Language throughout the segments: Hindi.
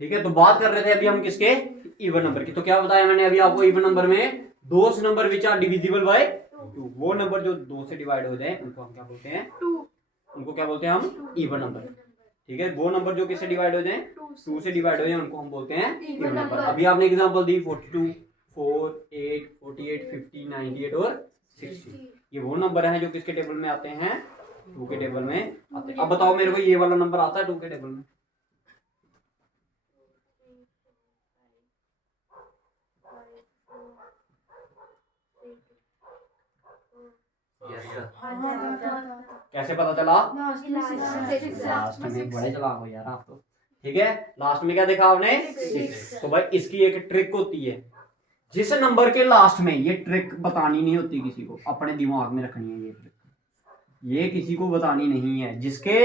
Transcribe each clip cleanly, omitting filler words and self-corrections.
ठीक है, तो बात कर रहे थे अभी हम किसके, इवन नंबर की। तो क्या बताया मैंने अभी आपको, इवन नंबर में those number which are divisible by 2, वो नंबर जो 2 से डिवाइड हो जाए उनको हम क्या बोलते हैं, 2। उनको क्या बोलते हैं हम, इवन नंबर। ठीक है, वो नंबर जो किससे डिवाइड हो जाए, 2 से डिवाइड हो जाए, उनको हम बोलते हैं इवन नंबर। अभी आपने एग्जांपल दी 42, 4, 8, 48, 50, 98 और 60। ये वो नंबर है जो किसके टेबल में आते हैं, 2 के टेबल में आते हैं। अब बताओ मेरे को, ये वाला नंबर आता है 2 के टेबल में? कैसे पता चला? लास्ट में बड़े चलाक हो यार आप तो। ठीक है, लास्ट में क्या देखा आपने, 6। तो भाई इसकी एक ट्रिक होती है, जिस नंबर के लास्ट में, ये ट्रिक बतानी नहीं होती किसी को, अपने दिमाग में रखनी है ये ट्रिक, ये किसी को बतानी नहीं है। जिसके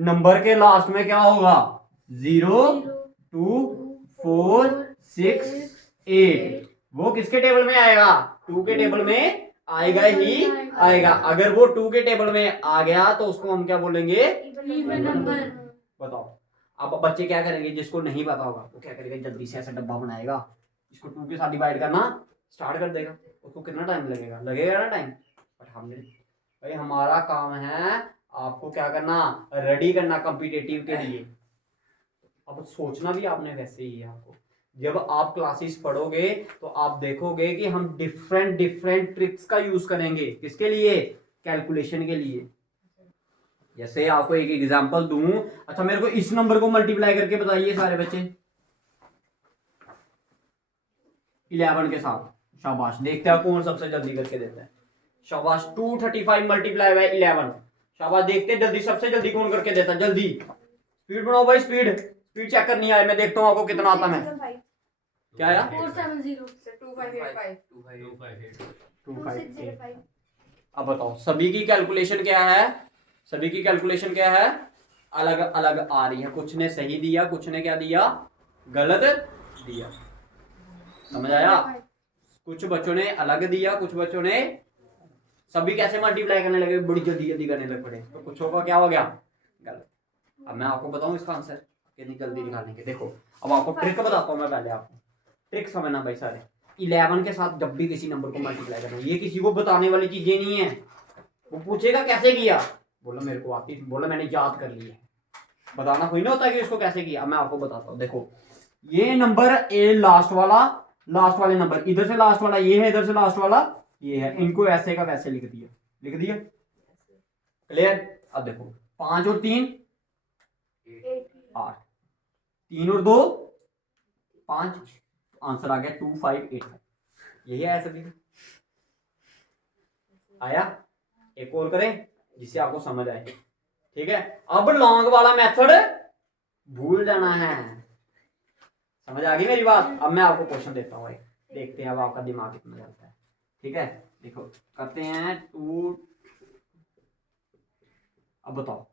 नंबर के लास्ट में क्या होगा, 0, 2, 4, 6, 8, वो किसके टेबल में आएगा, 2 के टेबल में आएगा ही आएगा। अगर वो 2 के टेबल में आ गया तो उसको हम क्या बोलेंगे, इवन नंबर। बताओ अब बच्चे क्या करेंगे, जिसको नहीं पता होगा वो क्या करेगा, जल्दी से ऐसा डब्बा बनाएगा, इसको 2 के साथ डिवाइड करना स्टार्ट कर देगा। उसको कितना टाइम लगेगा, लगेगा ना टाइम। बट हमने भाई, हमारा काम है आपको क्या करना, रेडी करना कॉम्पिटिटिव के लिए। अब सोचना भी आपने वैसे ही है आपको। जब आप क्लासेस पढ़ोगे तो आप देखोगे कि हम डिफरेंट डिफरेंट ट्रिक्स का यूज करेंगे, किसके लिए, कैलकुलेशन के लिए। जैसे आपको एक एग्जांपल दूं, अच्छा मेरे को इस नंबर को मल्टीप्लाई करके बताइए सारे बच्चे 11 के साथ। शाबाश, देखते हैं कौन सबसे जल्दी करके देता है। शाबाश, 235 मल्टीप्लाई बाय 11। शाबाश, देखते हैं जल्दी, सबसे जल्दी कौन करके देता है, जल्दी स्पीड बनाओ भाई, स्पीड स्पीड चेक करनी है, मैं देखता हूँ आपको कितना आता है। क्या आया, 470 अब बताओ सभी की कैलकुलेशन क्या है, सभी की कैलकुलेशन क्या है, अलग अलग आ रही है। कुछ ने सही दिया, कुछ ने क्या दिया, गलत दिया। समझ आया? कुछ बच्चों ने अलग दिया, कुछ बच्चों ने, सभी कैसे मल्टीप्लाई करने लगे, बड़ी जल्दी जल्दी करने लग पड़े, तो कुछ का क्या हो गया, गलत। अब मैं आपको बताऊं इसका आंसर कितनी जल्दी निकालने के। देखो अब आपको ट्रिक बताता हूँ मैं, पहले आपको ट्रिक समझना भाई सारे। 11 के साथ जब भी किसी नंबर को मल्टीप्लाई करना, ये किसी को बताने वाली चीजें नहीं है। वो पूछेगा कैसे किया, बोला मेरे को आती, बोला मैंने याद कर लिया। बताना कोई नहीं होता कि इसको कैसे किया। मैं आपको बताता हूँ, देखो ये नंबर ए, लास्ट वाले नंबर, इधर से लास्ट वाला ये है, इधर से लास्ट वाला ये है, इनको ऐसे का वैसे लिख दिया, क्लियर। अब देखो 5 और 3 8, 3 और 2 5, आंसर आ गया 2585। यही आया सभी को, आया। एक और करें जिससे आपको समझ आए, ठीक है। अब लॉन्ग वाला मेथड भूल जाना है, समझ आ गई मेरी बात। अब मैं आपको क्वेश्चन देता हूँ, देखते हैं अब आपका दिमाग कितना चलता है। ठीक है, देखो करते हैं 2। अब बताओ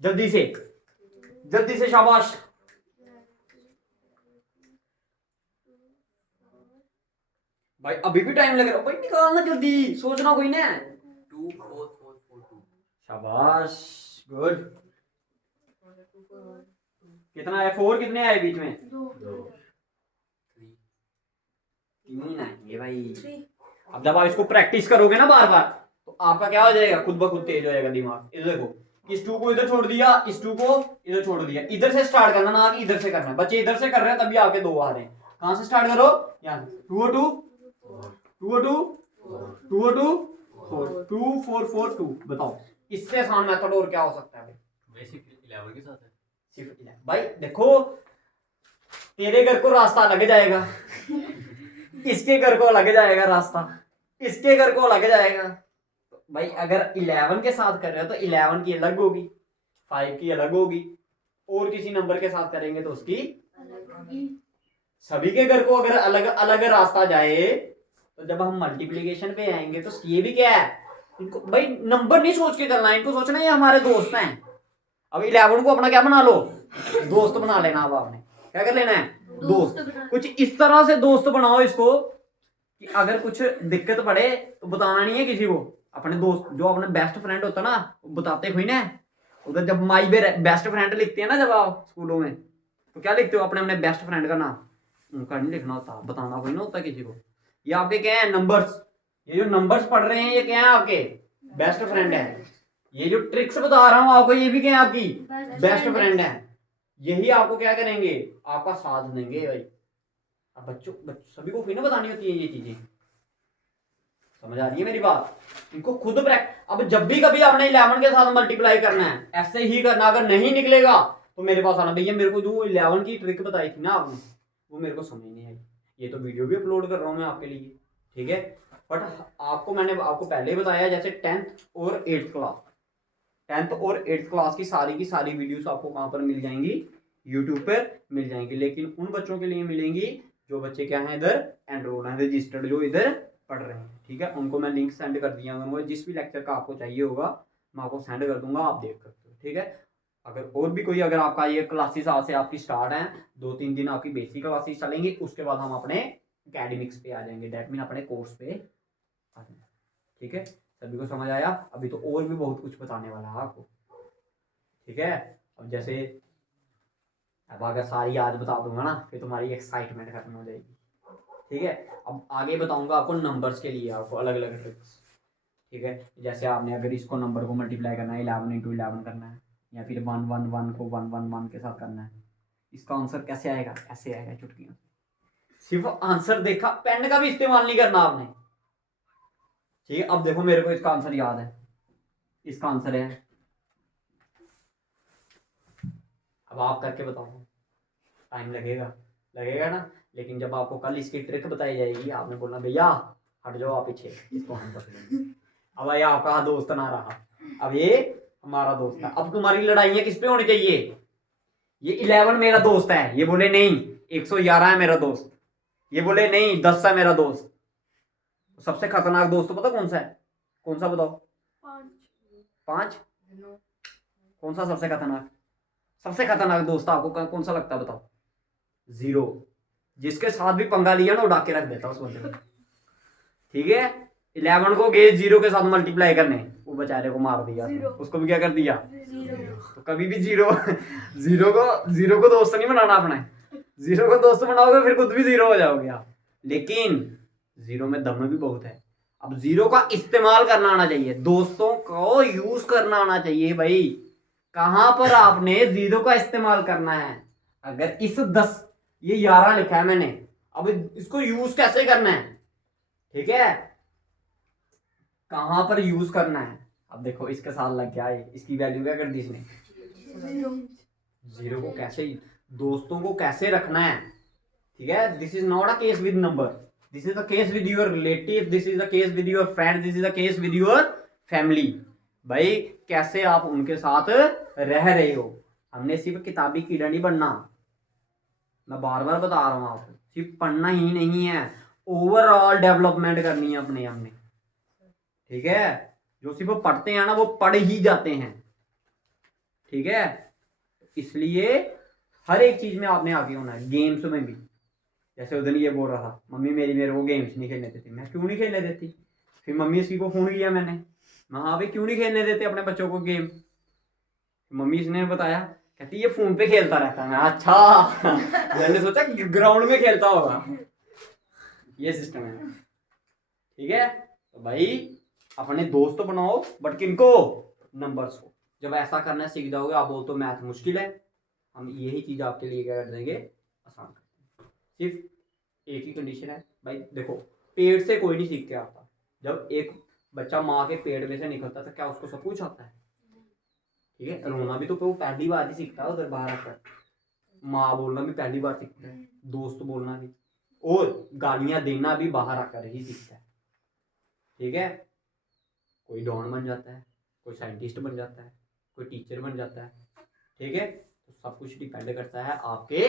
जल्दी से शाबाश। भाई अभी भी टाइम लग रहा है भाई, निकालना जल्दी, सोचना कोई ना। 2 4 4 4 2। शाबाश, गुड। कितना है, 4 कितने आए बीच में, 3 आएंगे भाई। अब जब आप इसको प्रैक्टिस करोगे ना बार बार, तो आपका क्या हो जाएगा, खुद ब खुद तेज हो जाएगा दिमाग। इधर देखो, इस 2 को इधर छोड़ दिया, इस 2 को इधर छोड़ दिया, इधर से स्टार्ट करना ना कि इधर से करना। बच्चे इधर से कर रहे हैं तभी आपके 2 आ रहे हैं। कहां से स्टार्ट करो, यहाँ से 2 और 2 2 और 2 2 और 2 4 2 4 4 2। बताओ इससे आसान मेथड और क्या हो सकता है भाई, बेसिक 11 के साथ है सिर्फ 11। भाई देखो तेरे घर को रास्ता लग जाएगा, इसके घर को लग जाएगा रास्ता, इसके घर को लग जाएगा। भाई अगर 11 के साथ कर रहे हो तो 11 की अलग होगी, 5 की अलग होगी, और किसी नंबर के साथ करेंगे तो उसकी सभी के घर को अगर अलग अलग रास्ता जाए, तो जब हम मल्टीप्लिकेशन पे आएंगे तो ये भी क्या है, इनको भाई नंबर नहीं सोच के चलना, इनको सोचना ये हमारे दोस्त हैं। अब 11 को अपना क्या बना लो, दोस्त बना लेना। अब आपने क्या कर लेना है, दोस्त। कुछ इस तरह से दोस्त बनाओ इसको कि अगर कुछ दिक्कत पड़े तो बताना नहीं है किसी को। अपने दोस्त, जो अपने बेस्ट फ्रेंड होता ना, वो बताते हुई ना। उधर जब माई बेस्ट फ्रेंड लिखते हैं ना जब आप स्कूलों में, तो क्या लिखते हो अपने अपने बेस्ट फ्रेंड का नाम? उनका नहीं लिखना होता, बताना कोई ना होता किसी को। ये आपके क्या है? नंबर्स। ये जो नंबर्स पढ़ रहे हैं ये क्या है? आपके बेस्ट फ्रेंड है। ये जो ट्रिक्स बता रहा हूं आपको ये भी क्या है? आपकी बेस्ट फ्रेंड है। यही आपको क्या करेंगे? आपका साथ देंगे भाई। अब बच्चों सभी को कोई ना बतानी होती है ये चीजें। समझ आ रही है मेरी बात? इनको खुद अब जब भी कभी आपने 11 के साथ मल्टीप्लाई करना है ऐसे ही करना। अगर नहीं निकलेगा तो मेरे पास आना, भैया मेरे को जो 11 की ट्रिक बताई थी ना आपने वो मेरे को समझ नहीं आई। ये तो वीडियो भी अपलोड कर रहा हूँ मैं आपके लिए, ठीक है। बट मैंने आपको पहले ही बताया, जैसे 10th और 8th क्लास, 10th और 8th क्लास की सारी वीडियोस आपको कहाँ पर मिल जाएंगी? यूट्यूब पर मिल जाएंगी। लेकिन उन बच्चों के लिए मिलेंगी जो बच्चे क्या हैं इधर एनरोल हैं, रजिस्टर्ड, जो इधर पढ़ रहे हैं, ठीक है। उनको मैं लिंक सेंड कर दिया करूँगा। जिस भी लेक्चर का आपको चाहिए होगा मैं आपको सेंड कर दूंगा, आप देख सकते हो, ठीक है। अगर और भी कोई, अगर आपका ये क्लासेस आज से आपकी स्टार्ट हैं, 2-3 दिन आपकी बेसिक क्लासेस चलेंगी, उसके बाद हम अपने एकेडमिक्स पे आ जाएंगे, डेट मीन अपने कोर्स पे आ जाएंगे, ठीक है। सभी को समझ आया? अभी तो और भी बहुत कुछ बताने वाला है आपको, ठीक है। अब जैसे अब अगर सारी आज बता दूंगा ना फिर तुम्हारी एक्साइटमेंट खत्म हो जाएगी, ठीक है। अब आगे बताऊंगा आपको नंबर्स के लिए, आपको अलग अलग ट्रिक्स, ठीक है। जैसे आपने अगर इसको नंबर को मल्टीप्लाई करना है 11 × 11 करना है, या फिर 1 1 1 को 1 1 1 के साथ करना है, इसका आंसर कैसे आएगा? ऐसे आएगा चुटकियों। सिर्फ आंसर देखा, पेन का भी इस्तेमाल नहीं करना आपने, ठीक है। अब देखो मेरे को इसका आंसर याद है, इसका आंसर है, अब आप करके बताओ, टाइम लगेगा ना। लेकिन जब आपको कल इसकी ट्रिक बताई जाएगी आपने बोलना भैया हट जाओ आप पीछे, इसको हम पकड़ेंगे। अब भाई आपका दोस्त ना रहा, अब ये हमारा दोस्त है। अब तुम्हारी लड़ाइयाँ किस पे होनी चाहिए? ये 11 मेरा दोस्त है, ये बोले नहीं 111 है मेरा दोस्त, ये बोले नहीं 10 है मेरा दोस्त। सबसे खतरनाक दोस्त पता कौन सा है? कौन सा बताओ? 5। कौन सा सबसे खतरनाक? सबसे खतरनाक दोस्त आपको कौन सा लगता है बताओ? 0। जिसके साथ भी पंगा लिया ना उड़ा के रख देता उस बंदे को, ठीक है। 11 को गए 0 के साथ मल्टीप्लाई करने, वो बेचारे को मार दिया, उसको भी क्या कर दिया? तो कभी भी 0 को दोस्त नहीं बनाना अपने। 0 को दोस्त बनाओगे फिर खुद भी 0 हो जाओगे आप। लेकिन 0 में दम भी बहुत है। अब 0 का इस्तेमाल करना आना चाहिए, दोस्तों को यूज करना आना चाहिए भाई। कहां पर आपने 0 का इस्तेमाल करना है? अगर इस 10 ये 11 लिखा है मैंने, अब इसको यूज कैसे करना है, ठीक है, कहां पर यूज करना है? अब देखो इसके साथ लग गया है, इसकी वैल्यू क्या कर दी इसने? 0 को कैसे, दोस्तों को कैसे रखना है, ठीक है। This is not a case with number, this is the case with your relative, this is the case with your friend, this is the case with your family. भाई कैसे आप उनके साथ रह रहे हो। हमने सिर्फ किताबी कीड़ा नहीं बनना, मैं बार बार बता रहा हूं आपको, सिर्फ पढ़ना ही नहीं है, ओवरऑल डेवलपमेंट करनी है अपने हमने, ठीक है। जो सिर्फ पढ़ते हैं ना वो पढ़ ही जाते हैं, ठीक है। इसलिए हर एक चीज में आपने आगे होना है, गेम्स में भी। जैसे उधर ये बोल रहा था मम्मी मेरे को गेम्स नहीं खेलने देती, मैं क्यों नहीं खेलने देती? फिर मम्मी इसकी को फोन किया मैंने, हाँ भाई क्यों नहीं खेलने देते अपने बच्चों को गेम? मम्मी इसने बताया, कहती ये फोन पे खेलता रहता है। मैं अच्छा मैंने सोचा ग्राउंड में खेलता होगा, ये सिस्टम है, ठीक है। तो भाई अपने दोस्त बनाओ, बट किनको? नंबर्स को। जब ऐसा करना सीख जाओगे आप बोलते हो मैथ मुश्किल है, हम यही चीज आपके लिए क्या कर देंगे? आसान। सिर्फ एक ही कंडीशन है भाई, देखो पेट से कोई नहीं सीख के आता। जब एक बच्चा माँ के पेट में से निकलता था क्या उसको सब कुछ आता है? ठीक है, रोना भी तो वो पहली बार ही सीखता है उधर बाहर आकर, माँ बोलना भी पहली बार सीखता है, दोस्त बोलना भी, और गालियां देना भी बाहर आकर ही सीखता है, ठीक है। कोई डॉन बन जाता है, कोई साइंटिस्ट बन जाता है, कोई टीचर बन जाता है, ठीक है। तो सब कुछ डिपेंड करता है आपके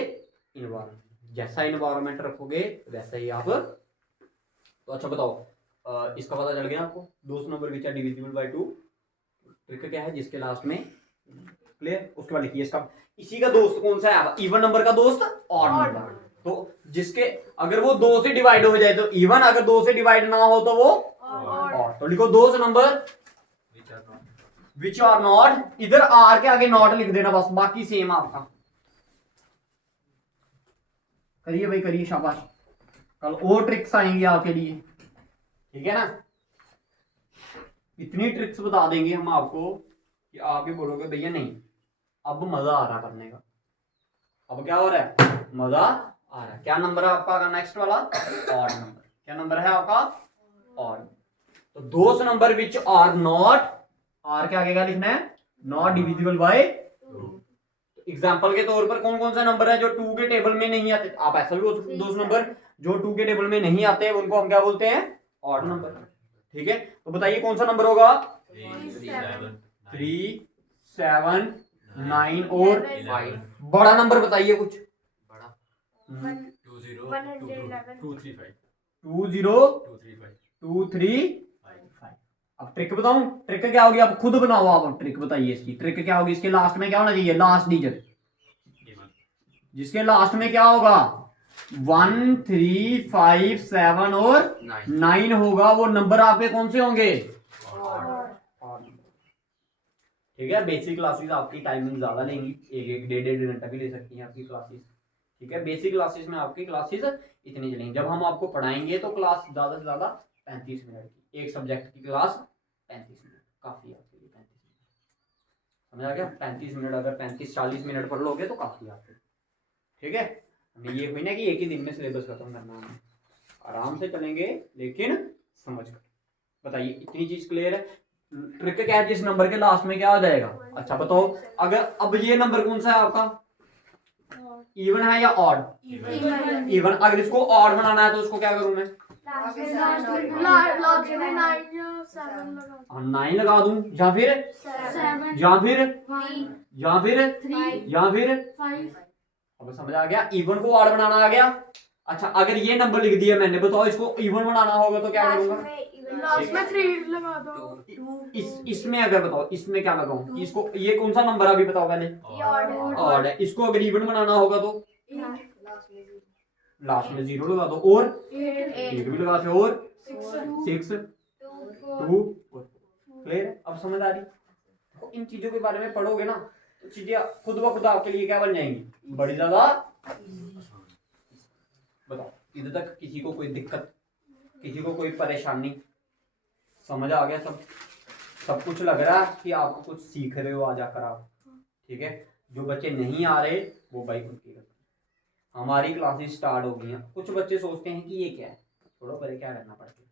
इन्वायरमेंट, जैसा इन्वायरमेंट रखोगे वैसा ही आप। तो अच्छा बताओ, इसका पता चल गया आपको? दोस्त number which are divisible by 2, trick क्या है जिसके लास्ट में क्लियर, उसके बाद लिखिए इसका, इसी का दोस्त कौन सा है? इवन नंबर का दोस्त, ऑड नंबर। तो जिसके अगर वो 2 से डिवाइड हो जाए तो इवन, अगर 2 से डिवाइड ना हो तो वो ऑड। तो लिखो दोस्त नंबर विच आर नॉट, इधर आर के आगे नॉट लिख देना बस, बाकी सेम आपका, करिए भाई करिए, शाबाश। कल और ट्रिक्स आएंगी आपके लिए, ठीक है ना। इतनी ट्रिक्स बता देंगे हम आपको कि आप ही बोलोगे भैया नहीं अब मजा आ रहा करने का। अब क्या हो रहा है, मजा आ रहा है। क्या नंबर है आपका नेक्स्ट वाला, ऑड नंबर। क्या नंबर है आपका, ऑड। तो those number which are not, are के आगे क्या लिखना है, नॉट डिविजिबल बाय 2। एग्जाम्पल के तौर पर कौन कौन सा नंबर है जो 2 के टेबल में नहीं आते, आप ऐसा भी बोल सकते, दोस्त नंबर जो 2 के टेबल में नहीं आते उनको हम क्या बोलते हैं, ऑड नंबर। ठीक है, तो बताइए कौन सा नंबर होगा, 3, 7, 9 और 5। बड़ा नंबर बताइए कुछ, बड़ा 2 0 2 3 5 2 0 2 3 5। अब ट्रिक बताऊं, ट्रिक क्या होगी, आप खुद बनाओ, आप ट्रिक बताइए इसकी। ट्रिक क्या होगी, इसके लास्ट में क्या होना चाहिए, लास्ट डिजिट जिसके लास्ट में क्या होगा 1 3 5 7 और 9 होगा, वो नंबर आपके कौन से होंगे, ठीक है। बेसिक क्लासेस आपकी टाइमिंग ज्यादा लेंगी, एक डेढ़ घंटा भी ले सकती हैं आपकी क्लासेस, ठीक है। बेसिक क्लासेस में आपकी क्लासेस इतनी चलेंगी। जब हम आपको पढ़ाएंगे तो क्लास ज्यादा से ज्यादा 35 मिनट की, एक सब्जेक्ट की क्लास 35 मिनट काफी है आपके लिए। 35 मिनट समझ आ गया, 35 मिनट अगर 35-40 मिनट पढ़ लोगे तो काफी है आपके, ठीक है। हमें ये हुई ना कि एक ही दिन में सिलेबस खत्म करना है, आराम से चलेंगे लेकिन समझ कर। बताइए इतनी चीज क्लियर है। ट्रिक क्या है, जिस नंबर के लास्ट में क्या हो जाएगा, अच्छा बताओ। अगर अब ये नंबर कौन सा है आपका, इवन है या ऑड, इवन। अगर इसको ऑड बनाना है तो उसको क्या करूं मैं, 9 लगा दूं, या फिर 5। अब समझ आ गया, इवन को ऑड बनाना आ गया। अच्छा अगर ये नंबर लिख दिया मैंने, बताओ इसको इवन बनाना होगा तो क्या करूंगा, लास्ट में 3 लगा दो। इसमें अगर बताओ इसमें क्या लगाऊं, इसको ये कौन सा नंबर अभी बताओ पहले, ऑड है। इसको अगर इवन बनाना होगा तो लास्ट में 0 लगा दो, और 8 भी लगा दो, और 6 2। क्लियर, अब समझ आ रही। तो इन चीजों के बारे में पढ़ोगे ना तो चीजें खुद ब खुद आपके लिए क्या बन जाएंगी, बड़ी ज्यादा। बताओ इधर तक किसी को कोई दिक्कत, किसी को कोई परेशानी, समझ आ गया सब कुछ लग रहा है कि आपको कुछ सीख रहे हो आ जाकर आप, ठीक है। जो बच्चे नहीं आ रहे वो भाई खुद की, हमारी क्लासेस स्टार्ट हो गई हैं। कुछ बच्चे सोचते हैं कि ये क्या है, छोड़ो पहले क्या करना पड़ता है,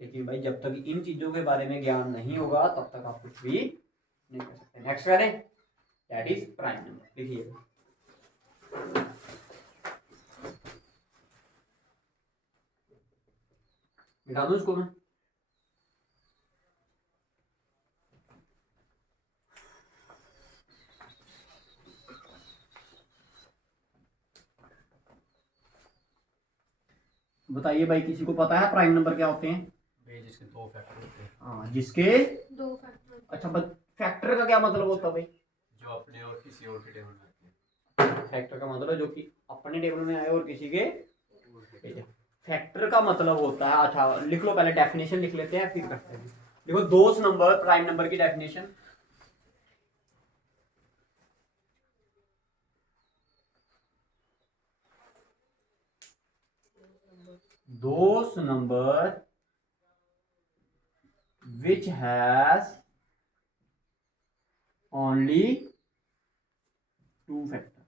लेकिन भाई जब तक इन चीजों के बारे में ज्ञान नहीं होगा तब तक आप कुछ भी नहीं कर सकते। नेक्स्ट करें, दैट इज प्राइम नंबर। लिखिए मिटा दूं इसको मैं, बताइए भाई किसी को पता है प्राइम नंबर क्या होते हैं, जिसके 2 फैक्टर होते हैं। हाँ जिसके 2 फैक्टर। अच्छा फैक्टर का क्या मतलब होता है भाई, जो अपने और किसी और के टेबल में आते हैं। फैक्टर का मतलब जो कि अपने टेबल में आए और किसी के, फैक्टर का मतलब होता है, अच्छा लिख लो पहले डेफिनेशन लिख लेते हैं फिर करते हैं। देखो दोस्त नंबर, प्राइम नंबर की definition, those number which has only 2 factor,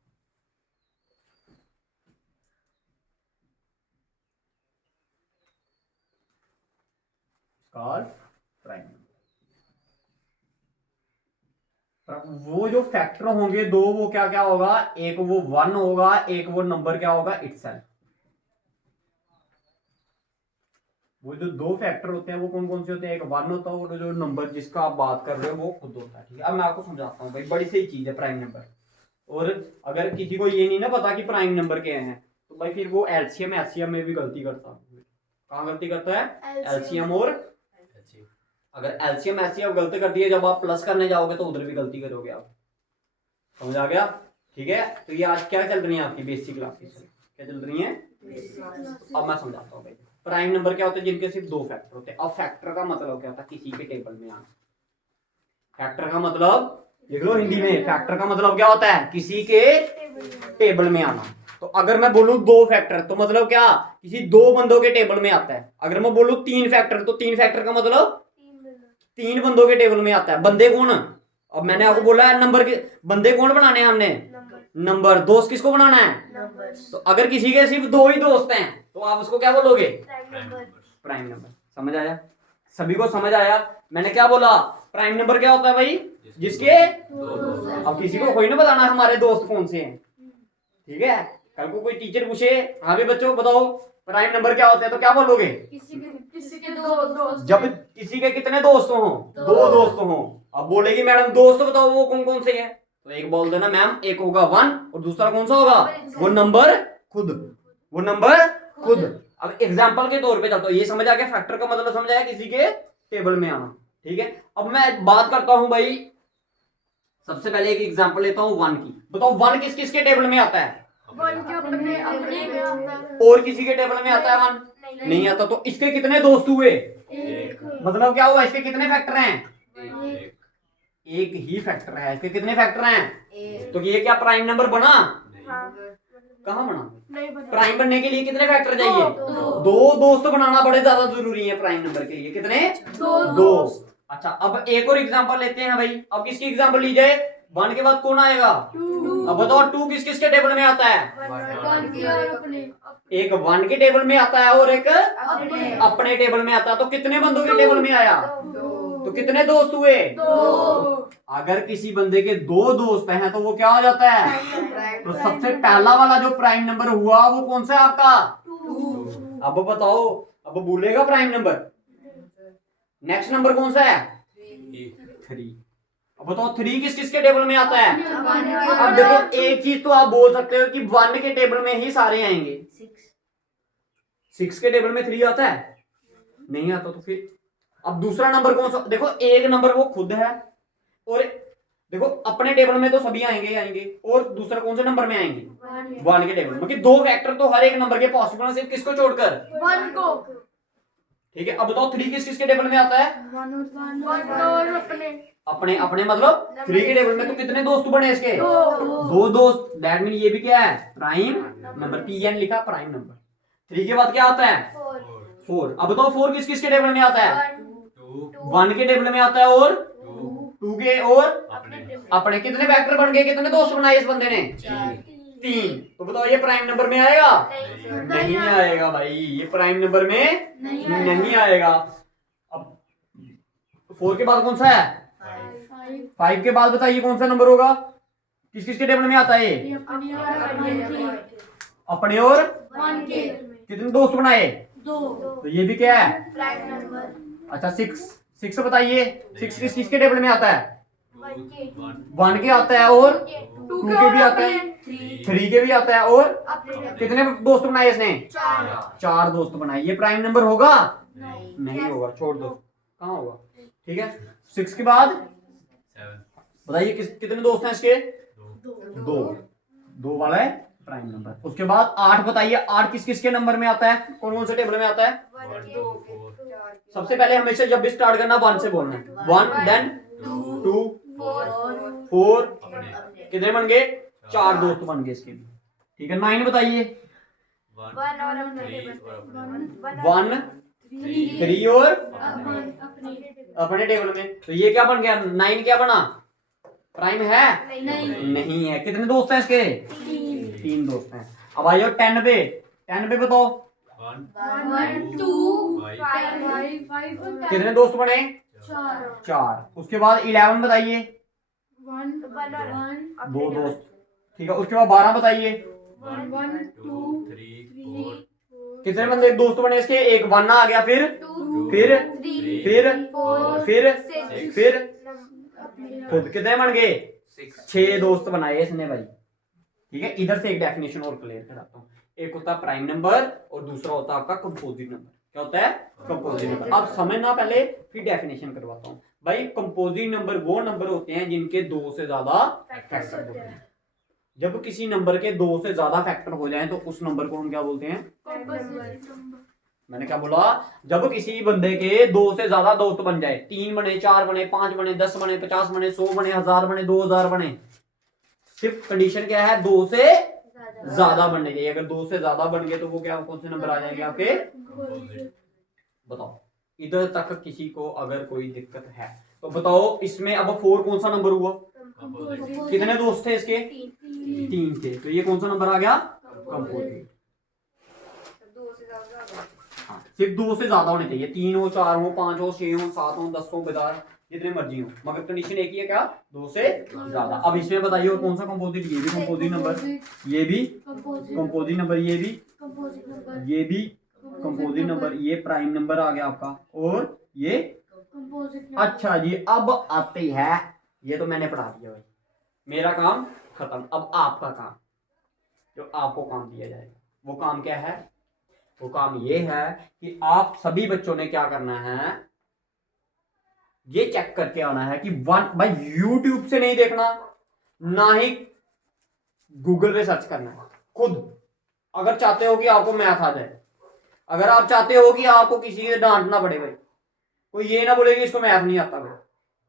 called prime number. वो जो फैक्टर होंगे दो, वो क्या क्या होगा, एक वो 1 होगा, एक वो नंबर क्या होगा इटसेल्फ। वो जो 2 फैक्टर होते हैं वो कौन कौन से होते हैं, एक 1 होता है और जो नंबर जिसका आप बात कर रहे हो वो खुद होता है, ठीक है। अब मैं आपको समझाता हूँ भाई, बड़ी सही चीज है प्राइम नंबर। और अगर किसी को ये नहीं ना पता कि प्राइम नंबर क्या है तो भाई फिर वो एलसीएम एचसीएम में भी गलती करता है। कहाँ गलती करता है, एलसीएम और, अगर एलसीएम एचसीएम गलती कर दिए, जब आप प्लस करने जाओगे तो उधर भी गलती करोगे आप, समझ आ गया, ठीक है। तो ये आज क्या चल रही है आपकी बेसिक क्लासेस, क्या चल रही है। अब मैं समझाता हूँ भाई, प्राइम नंबर क्या होता है, जिनके सिर्फ 2 फैक्टर होते हैं। अब फैक्टर का मतलब क्या होता है, किसी के टेबल में आना। फैक्टर का मतलब लिख लो हिंदी में, फैक्टर का मतलब क्या होता है, किसी के टेबल में आना। तो अगर मैं बोलूं 2 फैक्टर तो मतलब क्या, किसी 2 बंदों के टेबल में आता है। अगर मैं बोलूं 3 फैक्टर तो 3 फैक्टर का मतलब 3 बंदों के टेबल में आता है। बंदे कौन, अब मैंने आपको बोला है नंबर के बंदे कौन बनाने हैं हमने, नंबर। दोस्त किसको बनाना है, तो अगर किसी के सिर्फ 2 ही दोस्त हैं तो आप उसको क्या बोलोगे, प्राइम नंबर। समझ आया, सभी को समझ आया। मैंने क्या बोला, प्राइम नंबर क्या होता है भाई, जिसके, अब किसी को कोई ना बताना हमारे दोस्त कौन से हैं, ठीक है। कल को कोई टीचर पूछे, हाँ भी बच्चों बताओ प्राइम नंबर क्या होता है, तो क्या बोलोगे, किसी के 2 दोस्त, जब किसी के कितने दोस्त हों, 2 दोस्त हों। अब बोलेगी मैडम दोस्त बताओ वो कौन कौन से हैं, तो एक बोल देना मैम, एक होगा 1 और दूसरा कौन सा होगा, वो नंबर खुद, वो नंबर खुद। अब एग्जाम्पल के तौर पे चलता हूं, ये समझ आ गया फैक्टर का मतलब, समझ आया किसी के टेबल में आना, ठीक है। अब मैं बात करता हूं भाई, सबसे पहले एक एग्जांपल लेता हूं 1 की। बताओ 1 किस किस के टेबल में आता है, 1 के अपने में आता है, और किसी के टेबल में आता है 1 नहीं आता। तो इसके कितने दोस्त हुए, मतलब क्या हुआ, इसके कितने फैक्टर हैं, एक ही फैक्टर है। इसके कितने फैक्टर हैं, तो ये क्या प्राइम नंबर बना, कहां बना, प्राइम बनने के लिए कितने फैक्टर चाहिए, 2 दोस्त बनाना बड़े ज्यादा जरूरी है प्राइम नंबर के लिए। कितने, 2। अच्छा अब एक और एग्जांपल लेते हैं भाई। अब किसकी एग्जांपल ली जाए, 1 के बाद कौन आएगा, अब बताओ 2 किस किस के टेबल में आता है, 1 के और अपने, एक 1 के टेबल में आता है और एक अपने टेबल में आता है। तो कितने बंदों के टेबल में आया, तो कितने दोस्त हुए, 2। अगर किसी बंदे के 2 दोस्त हैं तो वो क्या हो जाता है, तो सबसे पहला वाला जो प्राइम नंबर हुआ वो कौन सा है आपका, 2। अब बताओ, अब भूलेगा प्राइम नंबर, नेक्स्ट नंबर कौन सा है, 3। अब बताओ 3 किस किस के टेबल में आता है, अब देखो एक चीज तो आप बोल सकते हो कि 1 के टेबल में ही सारे आएंगे, 6 के टेबल में 3 आता है, नहीं आता। तो फिर अब दूसरा नंबर कौन सा, देखो एक नंबर वो खुद है, और देखो अपने टेबल में तो सभी आएंगे आएंगे, और दूसरा कौन से नंबर में आएंगे, 1 के टेबल में। क्योंकि 2 फैक्टर तो हर एक नंबर के पॉसिबल है, सिर्फ किसको छोड़कर, 1 को, ठीक है। अब बताओ 3 किस किस के टेबल में आता है, 1 और अपने, अपने अपने मतलब 3 के टेबल में। तो कितने दोस्त बने इसके, 2 2 दोस्त। दैट मीन ये भी क्या है, प्राइम नंबर, PN लिखा प्राइम नंबर। 3 के बाद क्या आता है, 4। अब बताओ 4 किस किस के टेबल में आता है, 1 के टेबल में आता है और 2 के, और अपने। कितने फैक्टर बन गए, कितने दोस्त बनाए इस बंदे ने, 3। तो बताओ ये प्राइम नंबर में आएगा, नहीं आएगा भाई, ये प्राइम नंबर में नहीं आएगा। अब 4 के बाद कौन सा है, 5 के बाद बताइए कौन सा नंबर होगा, किस किस के टेबल में आता है ये, अपने और 1 के, कितने दोस्त बनाए, 2। तो ये भी क्या है, प्राइम नंबर, अच्छा 6 बताइए 6 किस किस के टेबल में आता है, 1 के आता है और 2 के भी आता है, 3 के भी आता है, और कितने दोस्त बनाए इसने, 4 दोस्त बनाए। ये प्राइम नंबर होगा, नहीं होगा, छोड़ दो, कहाँ होगा, ठीक है। 6 के बाद बताइए कितने दोस्त हैं इसके, 2 वाला है प्राइम नंबर। उसके बाद 8 बताइए, 8 किस किस के नंबर में आता है, कौन कौन से टेबल में आता है। सबसे पहले हमेशा जब भी स्टार्ट करना 1 से बोलना है, 1 देन 2 4, कितने बन गए, 4 दोस्त बन गए इसके भी, ठीक है। 9 बताइए, 1 3 और अपने टेबल में, तो ये क्या बन गया, 9 क्या बना, प्राइम है, नहीं है। कितने दोस्त हैं इसके, 3 दोस्त हैं। अब आइए 10 पे, 10 पे बताओ 1 2 5 कितने दोस्त बने, 4। उसके बाद 11 बताइए, 1 2 दोस्त, ठीक है। उसके बाद 12 बताइए, 1 2 3 कितने बंदे दोस्त बने इसके, एक 1 आ गया, फिर 4 खुद कितने बन गए, 6 दोस्त बनाए इसने भाई, ठीक है। इधर से एक डेफिनेशन और क्लियर कराता हूँ। एक होता है प्राइम नंबर और दूसरा होता है आपका कंपोजिट नंबर। क्या होता है, कंपोजिट नंबर। अब समझना पहले, फिर डेफिनेशन करवाता हूँ भाई। कंपोजिट नंबर वो नंबर होते हैं जिनके 2 से ज्यादा फैक्टर होते हैं। जब किसी नंबर के 2 से ज्यादा फैक्टर हो जाएं तो उस नंबर को हम क्या बोलते हैं, मैंने क्या बोला, जब किसी बंदे के 2 से ज्यादा दोस्त बन जाए, 3 बने, 4 बने, 5 बने, 10 बने, 50 बने, 100 बने, 1000 बने, 2000 बने, सिर्फ कंडीशन क्या है, 2 से ज्यादा बनने चाहिए। अगर 2 से ज्यादा बन गए तो वो क्या, कौन से नंबर आ जाएंगे आपके? बताओ इधर तक किसी को अगर कोई दिक्कत है तो बताओ। इसमें अब 4 कौन सा नंबर हुआ? कितने दोस्त थे इसके? 3 थे, तो ये कौन सा नंबर आ गया? कंपोजिट। हाँ, सिर्फ 2 से ज्यादा होने चाहिए, 3 हो, 4 हो, 5 हो, 6 हो, 7 हो, 10 हो, बेदार जितने मर्जी हो, मगर कंडीशन एक ही है, क्या? 2 से ज्यादा। अब इसमें बताइए और कौन सा कंपोजिट? ये भी कंपोजिट नंबर, ये भी कंपोजिट नंबर, ये भी, ये भी कंपोजिट नंबर, ये प्राइम नंबर आ गया आपका, और ये अच्छा जी। अब आती है, ये तो मैंने पढ़ा दिया भाई, मेरा काम खत्म। अब आपका काम, जो आपको काम दिया जाएगा वो काम क्या है? वो काम ये है कि आप सभी बच्चों ने क्या करना है, ये चेक करके आना है कि भाई यूट्यूब से नहीं देखना, ना ही गूगल पे सर्च करना है। खुद अगर चाहते हो कि आपको मैथ आ जाए, अगर आप चाहते हो कि आपको किसी से डांटना पड़े भाई, कोई ये ना बोले कि इसको मैथ नहीं आता भाई,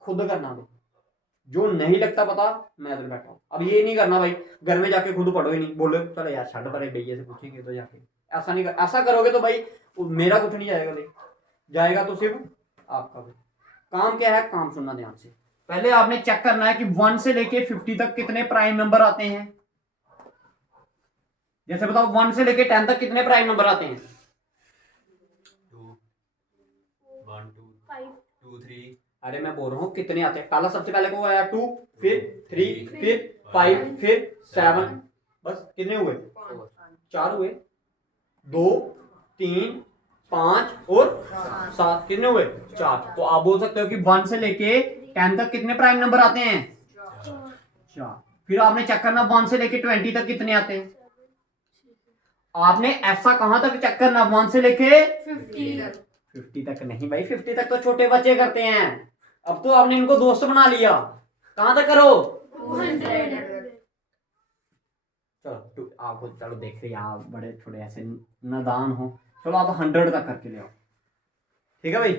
खुद करना भाई। जो नहीं लगता पता, मैं इधर बैठा हूं। अब ये नहीं करना भाई घर में जाके खुद पढ़ो ही नहीं, बोलो चलो यार छड़ पर भैया से पूछेंगे तो जाके, ऐसा नहीं कर, ऐसा करोगे तो भाई मेरा कुछ नहीं जाएगा भाई, जाएगा तो सिर्फ आपका भाई। काम क्या है? काम सुनना ध्यान से। पहले आपने चेक करना है कि 1 से लेके 50 तक कितने प्राइम नंबर आते हैं। जैसे बताओ 1 से लेके 10 तक कितने प्राइम नंबर आते हैं? 2 1 2 5 2 3। अरे मैं बोल रहा हूं कितने आते हैं। पहला सबसे पहले को आया 2, फिर 3, फिर 5, फिर 7, बस कितने हुए? 4 हुए। 2 3 5 और 7, कितने हुए? 4। तो आप बोल सकते हो कि 1 से लेके 10 तक कितने प्राइम नंबर आते हैं? 4। फिर आपने चेक करना 1 से लेके 20 तक कितने आते हैं। आपने ऐसा कहां तक चेक करना? 1 से लेके 50 तक नहीं भाई, 50 तक तो छोटे बच्चे करते हैं। अब तो आपने इनको दोस्त बना लिया। कहां तक करो? 200। चलो आपको, चलो देख रहे आप बड़े थोड़े ऐसे नादान हो, चलो आप 100 तक करके ले आओ। ठीक है भाई,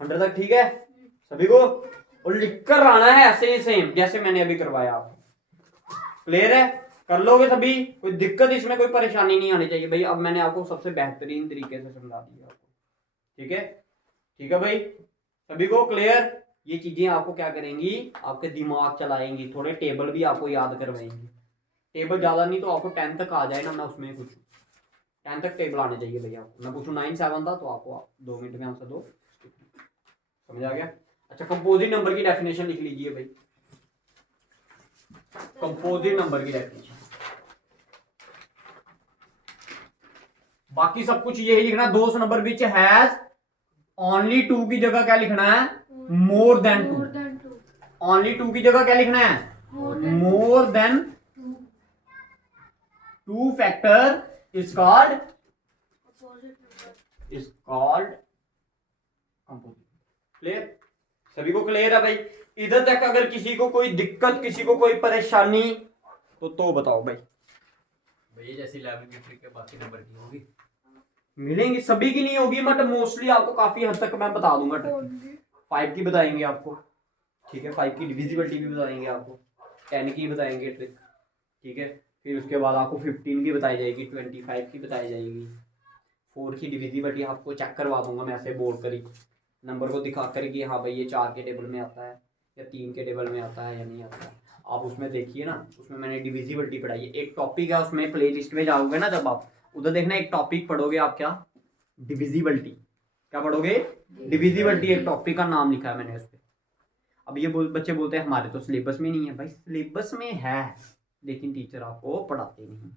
100 तक ठीक है सभी को, और लिख कर आना है ऐसे ही सेम जैसे मैंने अभी करवाया आपको। क्लियर है? कर लोगे सभी? कोई दिक्कत इसमें, कोई परेशानी नहीं आनी चाहिए भाई। अब मैंने आपको सबसे बेहतरीन तरीके से समझा दिया आपको। ठीक है? ठीक है भाई, सभी को क्लियर? ये चीजें आपको क्या करेंगी, आपके दिमाग चलाएंगी, थोड़े टेबल भी आपको याद करवाएंगी। टेबल ज्यादा नहीं तो आपको 10 तक आ जाए ना, मैं उसमें पूछूं 10 तक टेबल आने चाहिए भैया। मैं पूछूं 9 7 था तो आपको 2 मिनट में आंसर दो। समझ आ गया? अच्छा, कंपोजिट नंबर की डेफिनेशन लिख लीजिए भाई। कंपोजिट नंबर की डेफिनेशन, बाकी सब कुछ यही लिखना। दोस्त नंबर विच हैज ओनली 2 की जगह क्या लिखना है? More than 2। ओनली 2 की जगह क्या लिखना है? More than 2 factor is called composite. Clear? सभी को क्लियर है भाई? इधर तक अगर किसी को कोई दिक्कत, किसी को कोई परेशानी तो बताओ भाई। भैया जैसे 11 की ट्रिक है, बाकी नंबर की होगी, मिलेंगी, सभी की नहीं होगी बट मोस्टली आपको काफी हद तक मैं बता दूंगा। 5 की बताएंगे आपको, ठीक है? 5 की डिविजिबिलिटी भी बताएंगे आपको, 10 की बताएंगे ट्रिक, ठीक है? फिर उसके बाद आपको 15 की बताई जाएगी, 25 की बताई जाएगी, 4 की डिविजिबिलिटी आपको चेक करवा दूंगा मैं ऐसे बोल कर ही, नंबर को दिखा कर कि हाँ भाई ये 4 के टेबल में आता है या 3 के टेबल में आता है या नहीं आता है। आप उसमें देखिए ना, उसमें मैंने डिविजिबिलिटी पढ़ाई है। एक टॉपिक है उसमें, प्ले लिस्ट में जाओगे ना जब आप उधर देखना, एक टॉपिक पढ़ोगे आप, क्या? डिविजिबिलिटी। क्या पढ़ोगे? डिविजिबिलिटी, एक टॉपिक का नाम लिखा है मैंने उस पर। अब ये बच्चे बोलते हैं हमारे तो सिलेबस में नहीं है। भाई सिलेबस में है लेकिन टीचर आपको पढ़ाते नहीं।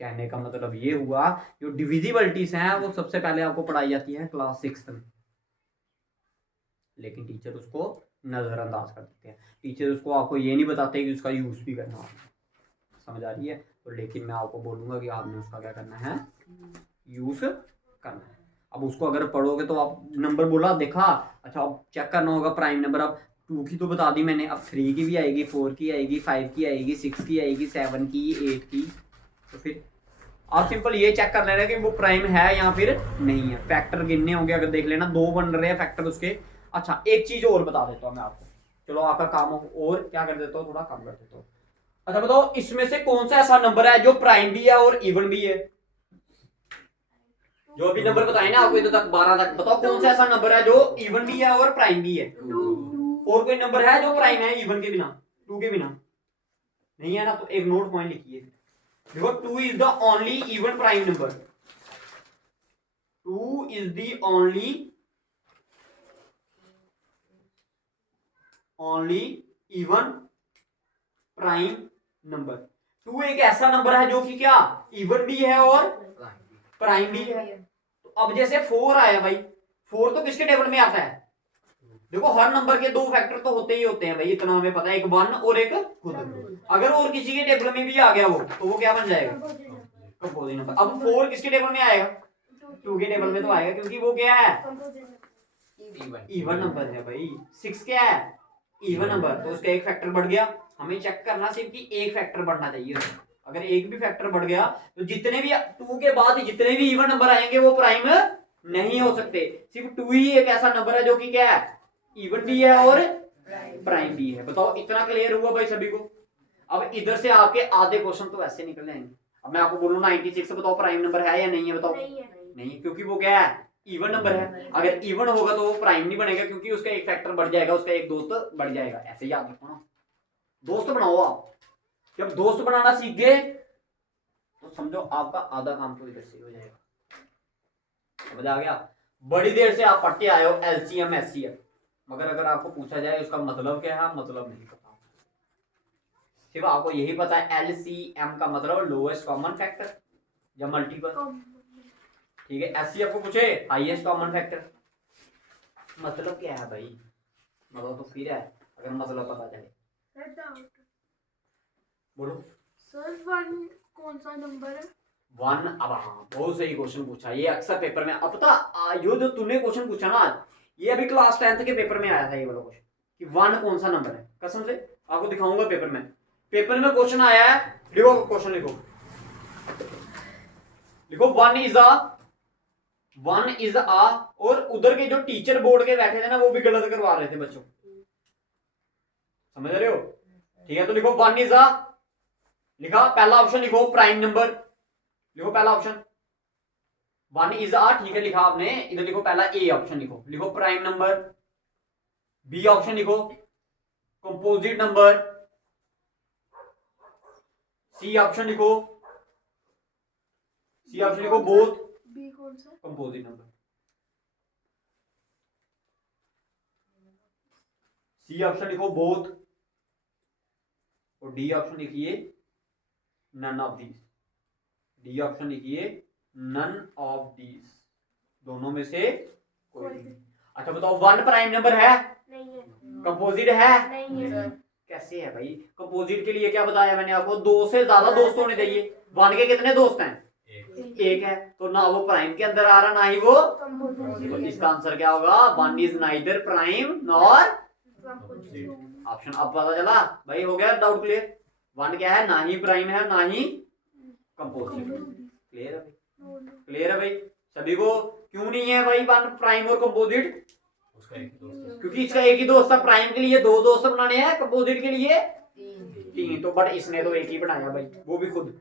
कहने का मतलब ये हुआ, जो डिविजिबिलिटीज हैं वो सबसे पहले आपको पढ़ाई जाती है क्लास 6 में, लेकिन टीचर उसको नजरअंदाज कर देते हैं। टीचर उसको आपको ये नहीं बताते कि उसका यूज भी करना है। समझ आ रही है? तो लेकिन मैं आपको बोलूंगा कि आपने उसका क्या करना है, यूज करना है। अब उसको अगर पढ़ोगे तो आप नंबर बोला देखा, अच्छा अब चेक करना होगा प्राइम नंबर। अब 2 की तो बता दी मैंने, अब 3 की भी आएगी, 4 की आएगी, 5 की आएगी, 6 की आएगी, 7 की, 8 की। तो फिर आप सिंपल ये चेक कर लेना कि वो प्राइम है या फिर नहीं है। फैक्टर गिनने होंगे, अगर देख लेना 2 बन रहे हैं फैक्टर उसके। अच्छा एक चीज और बता देता हूँ मैं आपको, चलो आपका काम और क्या कर देता हूँ, थोड़ा कम कर देता हूँ। अच्छा बताओ इसमें से कौन सा ऐसा नंबर है जो प्राइम भी है और इवन भी है? जो भी नंबर बताए ना आपको इधर तक 12 तक, बताओ कौन सा ऐसा नंबर है जो इवन भी है और प्राइम भी है? और कोई नंबर है जो प्राइम है इवन के बिना, 2 के बिना? नहीं है ना, तो एक नोट पॉइंट लिखिए। देखो 2 is the only even prime number. 2 is the only even prime number. 2 एक ऐसा नंबर है जो कि क्या इवन भी है और प्राइम भी है। तो अब जैसे 4 आया भाई, 4 तो किसके टेबल में आता है? देखो हर नंबर के 2 फैक्टर तो होते ही होते हैं भाई, इतना हमें पता है, एक 1 और एक खुद। अगर और किसी के टेबल में भी आ गया वो, तो वो क्या बन जाएगा? Composite number. अब 4 किसके टेबल में आएगा? 2 के टेबल में तो आएगा, क्योंकि वो क्या है? इवन नंबर है भाई। 6 क्या है? इवन नंबर, तो उसका एक फैक्टर बढ़ गया। हमें चेक करना सिर्फ कि एक फैक्टर बढ़ना चाहिए। अगर एक भी फैक्टर बढ़ गया तो जितने भी 2 के बाद जितने भी इवन नंबर आएंगे वो प्राइम नहीं हो सकते। सिर्फ 2 ही एक ऐसा नंबर है जो कि क्या है? इवन भी है और प्राइम भी है। बताओ इतना क्लियर हुआ भाई सभी को? अब इधर से आपके आधे क्वेश्चन तो ऐसे निकल जाएंगे। अब मैं आपको बोलूं 96, बताओ प्राइम नंबर है या नहीं है? बताओ नहीं, क्योंकि वो क्या है? इवन नंबर है। अगर इवन होगा तो वो प्राइम नहीं बनेगा, क्योंकि उसका एक फैक्टर बढ़ जाएगा, उसका एक दोस्त बढ़ जाएगा। ऐसे याद रखो ना, दोस्त बनाओ आप। जब दोस्त बनाना सीख गए तो समझो आपका आधा काम तो इधर से हो जाएगा। समझ आ गया? बड़ी देर से आप पढ़ते आए हो एलसीएम एचसीएफ, मगर अगर आपको पूछा जाए उसका मतलब क्या है, मतलब नहीं पता। सिर्फ आपको यही पता है एलसीएम का मतलब लोएस्ट कॉमन फैक्टर या मल्टीपल। ठीक है, एचसीएफ को पूछे हाईएस्ट कॉमन फैक्टर। मतलब क्या है भाई? मतलब तो फिर है, अगर मतलब पता चले। बोलो सर 1 कौन सा नंबर है? 1। अब हाँ, बहुत सही क्वेश्चन पूछा। ये अक्सर पेपर में, अब पता ये जो तूने क्वेश्चन पूछा ना, ये अभी क्लास 10th के पेपर में आया था ये वाला क्वेश्चन कि 1 कौन सा नंबर है। कसम से आपको दिखाऊंगा पेपर में। पेपर में क्वेश्चन आया है, लिखो क्वेश्चन, लिखो लिखो 1 इज आ। और उधर के जो टीचर बोर्ड के बैठे थे ना, वो भी गलत करवा रहे थे बच्चों। समझ रहे हो? ठीक है, तो लिखो 1 इज आ। लिखा पहला ऑप्शन, लिखो प्राइम नंबर। लिखो पहला ऑप्शन 1 इज आ। ठीक है, लिखा आपने। इधर लिखो पहला ए ऑप्शन, लिखो प्राइम नंबर। बी ऑप्शन लिखो कंपोजिट नंबर। सी ऑप्शन लिखो बोथ बी कौन सा? Composite number. सी ऑप्शन लिखो बोथ, और डी ऑप्शन लिखिए none of these. D option लिखिए नन ऑफ दीज, दोनों में से कोई नहीं। अच्छा बताओ 1 प्राइम नंबर है? नहीं है। कंपोजिट है? नहीं है। कैसे है भाई? कंपोजिट के लिए क्या बताया मैंने आपको? 2 से ज्यादा दोस्त होने चाहिए। 1 के कितने दोस्त हैं? एक है, तो ना वो प्राइम के अंदर आ रहा ना ही वो। तो इसका आंसर क्या होगा? 1 is neither prime nor. Option अब पता चला भाई, हो गया डाउट क्लियर? 1 क्या है? ना ही प्राइम है ना ही कंपोजिट। क्लियर है भाई? क्लियर है भाई सभी को? क्यों नहीं है भाई 1 प्राइम और कंपोजिट? उसका एक दोस्त क्योंकि इसका एक ही दोस्त था। प्राइम के लिए 2 दोस्त बनाने हैं, कंपोजिट के लिए 3। तो बट इसने तो एक ही बनाया भाई, वो भी खुद।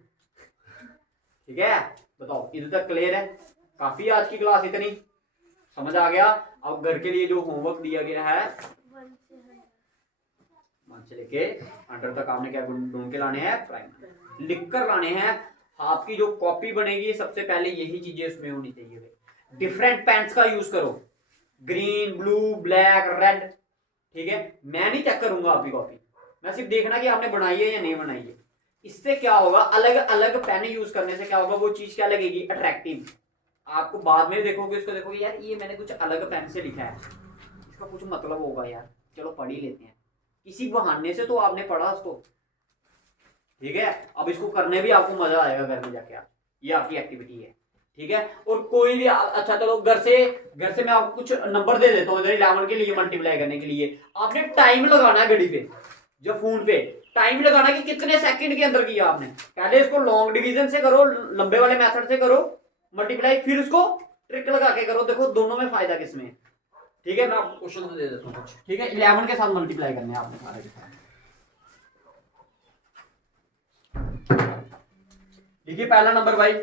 ठीक है, बताओ इधर तक क्लियर है? काफी आज की क्लास इतनी समझ आ गया। अब घर के लिए जो होमवर्क दिया गया है 1 से लेके 100 तक आपने क्या ढूंढ के लाने हैं? प्राइम लिख कर लाने हैं। आपकी जो कॉपी बनेगी सबसे पहले यही चीजें उसमें होनी चाहिए। डिफरेंट पेन्स का यूज करो, ग्रीन, ब्लू, ब्लैक, रेड। ठीक है, मैं नहीं चेक करूंगा आपकी कॉपी, मैं सिर्फ देखना कि आपने बनाई है या नहीं बनाई है। इससे क्या होगा? अलग अलग पेन यूज करने से क्या होगा? वो चीज क्या लगेगी? अट्रैक्टिव। आपको बाद में देखोगे, इसको देखोगे यार ये मैंने कुछ अलग पेन से लिखा है, इसका कुछ मतलब होगा यार, चलो पढ़ ही लेते हैं। किसी बहाने से तो आपने पढ़ा उसको। ठीक है, अब इसको करने भी आपको मजा आएगा घर में जाके। ये आपकी एक्टिविटी है। ठीक है, और कोई भी अच्छा चलो घर से मैं आपको कुछ नंबर दे देता हूँ इधर 11 के लिए मल्टीप्लाई करने के लिए। आपने टाइम लगाना है घड़ी पे, जो फोन पे टाइम लगाना कि कितने सेकंड के अंदर किया आपने। पहले इसको लॉन्ग डिवीजन से करो, लंबे वाले मेथड से करो मल्टीप्लाई, फिर उसको ट्रिक लगा के करो। देखो दोनों में फायदा किसमें है। ठीक है, मैं आपको क्वेश्चन दे देता हूँ कुछ। ठीक है, 11 के साथ मल्टीप्लाई करने हैं आपने सारे के साथ। लिखिए पहला नंबर भाई,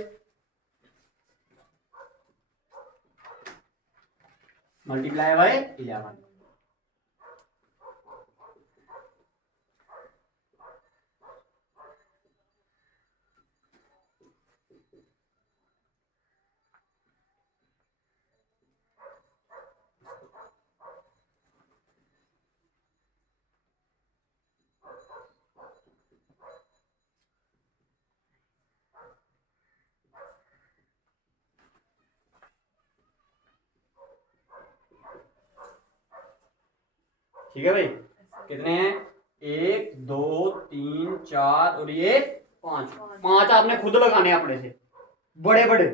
मल्टीप्लाई बाय 11। ठीक है भाई, कितने हैं? 1 2 3 4 और ये 5। 5 आपने खुद लगाने हैं अपने से, बड़े बड़े,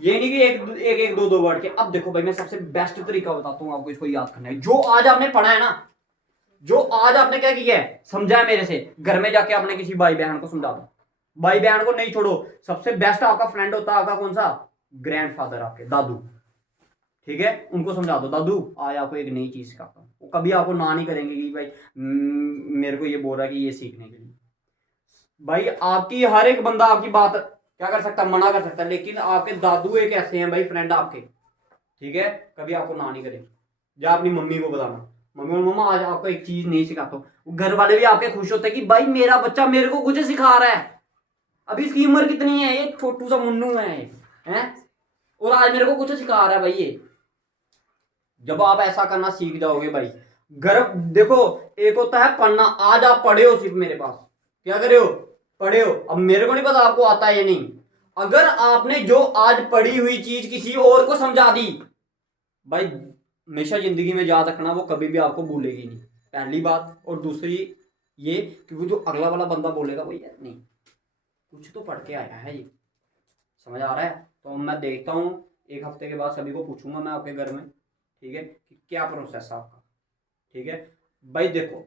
ये नहीं कि एक एक दो दो वर्ड के। अब देखो भाई, मैं सबसे बेस्ट तरीका बताता हूँ आपको इसको याद करना है। जो आज आपने पढ़ा है ना, जो आज आपने क्या किया है, समझा है मेरे से, घर में जाके आपने किसी भाई बहन को समझा दो। भाई बहन को नहीं छोड़ो, सबसे बेस्ट आपका फ्रेंड होता है आपका कौन सा? ग्रैंडफादर, आपके दादू। ठीक है, उनको समझा दो, दादू आज आपको एक नई चीज सिखाता हूँ। वो कभी आपको ना नहीं करेंगे कि भाई मेरे को ये बोल रहा है कि ये सीखने के लिए। भाई आपकी हर एक बंदा आपकी बात क्या कर सकता है, मना कर सकता है, लेकिन आपके दादू एक ऐसे हैं भाई फ्रेंड आपके, ठीक है, कभी आपको ना नहीं करेंगे। या अपनी मम्मी को बताना, मम्मी और मम्मा आज आपको एक चीज नहीं सिखाता हूँ। घर वाले भी आपके खुश होते हैं कि भाई मेरा बच्चा मेरे को कुछ सिखा रहा है। अभी इसकी उम्र कितनी है, ये छोटू सा मुन्नू है और आज मेरे को कुछ सिखा रहा है भाई ये। जब आप ऐसा करना सीख जाओगे भाई, गर्व देखो, एक होता है पढ़ना, आज आप पढ़े हो सिर्फ मेरे पास, क्या करे हो, पढ़े हो। अब मेरे को नहीं पता आपको आता है या नहीं। अगर आपने जो आज पढ़ी हुई चीज किसी और को समझा दी भाई, हमेशा जिंदगी में याद रखना, वो कभी भी आपको भूलेगी नहीं, पहली बात। और दूसरी ये कि वो जो अगला वाला बंदा बोलेगा वो यार नहीं, कुछ तो पढ़ के आया है ये, समझ आ रहा है। तो मैं देखता हूँ, एक हफ्ते के बाद सभी को पूछूंगा मैं आपके घर में, ठीक है, कि क्या प्रोसेस है आपका। ठीक है भाई, देखो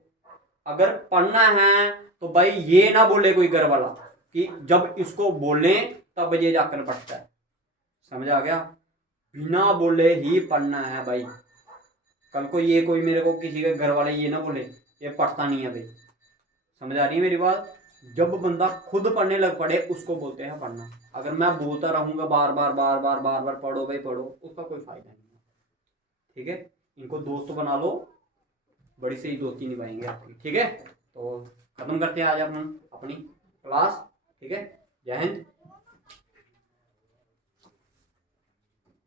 अगर पढ़ना है तो भाई ये ना बोले कोई घर वाला कि जब इसको बोले तब ये जाकर पढ़ता है, समझ आ गया। बिना बोले ही पढ़ना है भाई। कल को ये कोई मेरे को किसी के घर वाले ये ना बोले ये पढ़ता नहीं है भाई, समझ आ रही है मेरी बात। जब बंदा खुद पढ़ने लग पड़े उसको बोलते हैं पढ़ना। अगर मैं बोलता रहूंगा बार बार बार बार बार बार पढ़ो भाई पढ़ो, उसका कोई फायदा नहीं है। ठीक है, इनको दोस्त बना लो, बड़ी सही दोस्ती निभाएंगे आपकी। ठीक है, तो खत्म करते हैं आज हम अपनी क्लास। ठीक है, जय हिंद।